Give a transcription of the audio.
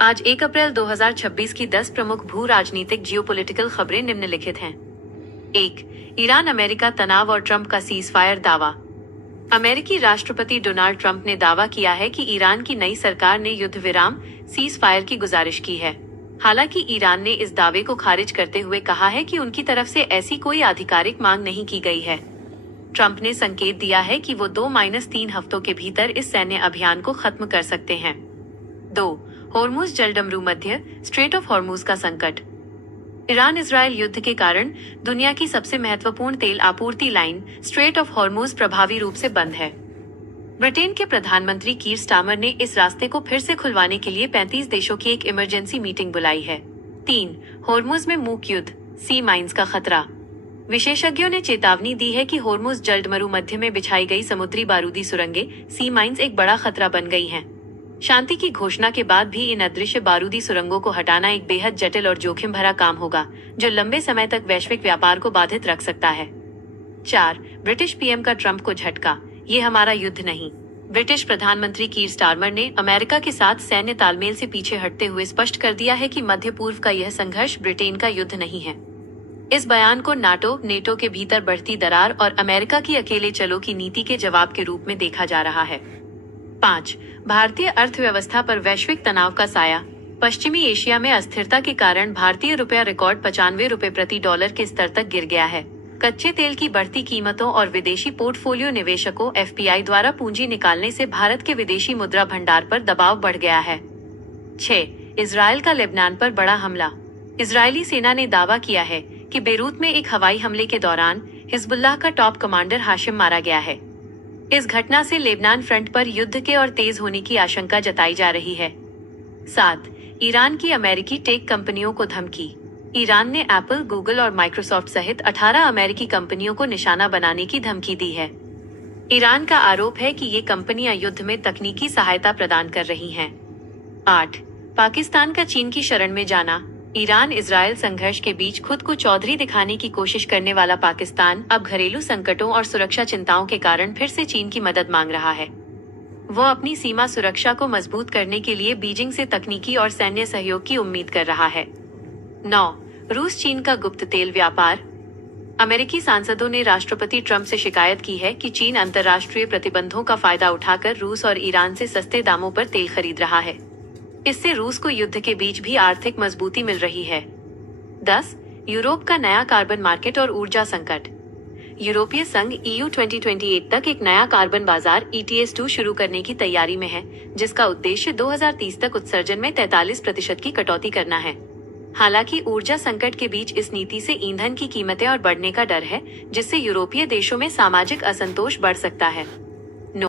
आज 1 अप्रैल 2026 की 10 प्रमुख भू राजनीतिक जियोपॉलिटिकल खबरें निम्नलिखित हैं। 1. ईरान अमेरिका तनाव और ट्रंप का सीज फायर दावा। अमेरिकी राष्ट्रपति डोनाल्ड ट्रंप ने दावा किया है कि ईरान की नई सरकार ने युद्ध विराम सीज फायर की गुजारिश की है। हालांकि ईरान ने इस दावे को खारिज करते हुए कहा है कि उनकी तरफ से ऐसी कोई आधिकारिक मांग नहीं की गई है। ट्रंप ने संकेत दिया है कि वो 2-3 हफ्तों के भीतर इस सैन्य अभियान को खत्म कर सकते हैं। 2. होर्मुज जलडमरू मध्य स्ट्रेट ऑफ होर्मुज का संकट। ईरान इजरायल युद्ध के कारण दुनिया की सबसे महत्वपूर्ण तेल आपूर्ति लाइन स्ट्रेट ऑफ होर्मुज प्रभावी रूप से बंद है। ब्रिटेन के प्रधानमंत्री कीर स्टारमर ने इस रास्ते को फिर से खुलवाने के लिए 35 देशों की एक इमरजेंसी मीटिंग बुलाई है। 3. होर्मुज में मूक युद्ध सी माइंस का खतरा। विशेषज्ञों ने चेतावनी दी है कि होर्मुज जलडमरू मध्य में बिछाई गई समुद्री बारूदी सुरंगें सी माइंस एक बड़ा खतरा बन गई हैं। शांति की घोषणा के बाद भी इन अदृश्य बारूदी सुरंगों को हटाना एक बेहद जटिल और जोखिम भरा काम होगा, जो लंबे समय तक वैश्विक व्यापार को बाधित रख सकता है। 4. ब्रिटिश पीएम का ट्रंप को झटका, ये हमारा युद्ध नहीं। ब्रिटिश प्रधानमंत्री कीर स्टारमर ने अमेरिका के साथ सैन्य तालमेल से पीछे हटते हुए स्पष्ट कर दिया है कि मध्य पूर्व का यह संघर्ष ब्रिटेन का युद्ध नहीं है। इस बयान को नेटो के भीतर बढ़ती दरार और अमेरिका की अकेले चलो की नीति के जवाब के रूप में देखा जा रहा है। 5. भारतीय अर्थव्यवस्था पर वैश्विक तनाव का साया। पश्चिमी एशिया में अस्थिरता के कारण भारतीय रुपया रिकॉर्ड 95 रुपए प्रति डॉलर के स्तर तक गिर गया है। कच्चे तेल की बढ़ती कीमतों और विदेशी पोर्टफोलियो निवेशकों एफपीआई द्वारा पूंजी निकालने से भारत के विदेशी मुद्रा भंडार पर दबाव बढ़ गया है। 6. इजरायल का लेबनान पर बड़ा हमला। इजरायली सेना ने दावा किया है कि बेरूत में एक हवाई हमले के दौरान हिजबुल्लाह का टॉप कमांडर हाशिम मारा गया है। इस घटना से लेबनान फ्रंट पर युद्ध के और तेज होने की आशंका जताई जा रही है। 7. ईरान की अमेरिकी टेक कंपनियों को धमकी। ईरान ने एप्पल, गूगल और माइक्रोसॉफ्ट सहित 18 अमेरिकी कंपनियों को निशाना बनाने की धमकी दी है। ईरान का आरोप है कि ये कंपनियां युद्ध में तकनीकी सहायता प्रदान कर रही हैं। 8. पाकिस्तान का चीन की शरण में जाना। ईरान इजरायल संघर्ष के बीच खुद को चौधरी दिखाने की कोशिश करने वाला पाकिस्तान अब घरेलू संकटों और सुरक्षा चिंताओं के कारण फिर से चीन की मदद मांग रहा है। वो अपनी सीमा सुरक्षा को मजबूत करने के लिए बीजिंग से तकनीकी और सैन्य सहयोग की उम्मीद कर रहा है। 9. रूस चीन का गुप्त तेल व्यापार। अमेरिकी सांसदों ने राष्ट्रपति ट्रंप से शिकायत की है कि चीन अंतर्राष्ट्रीय प्रतिबंधों का फायदा उठाकर रूस और ईरान से सस्ते दामों पर तेल खरीद रहा है। इससे रूस को युद्ध के बीच भी आर्थिक मजबूती मिल रही है। 10. यूरोप का नया कार्बन मार्केट और ऊर्जा संकट। यूरोपीय संघ EU 2028 तक एक नया कार्बन बाजार ETS2 शुरू करने की तैयारी में है, जिसका उद्देश्य 2030 तक उत्सर्जन में 43% की कटौती करना है। हालांकि ऊर्जा संकट के बीच इस नीति से ईंधन की कीमतें और बढ़ने का डर है, जिससे यूरोपीय देशों में सामाजिक असंतोष बढ़ सकता है।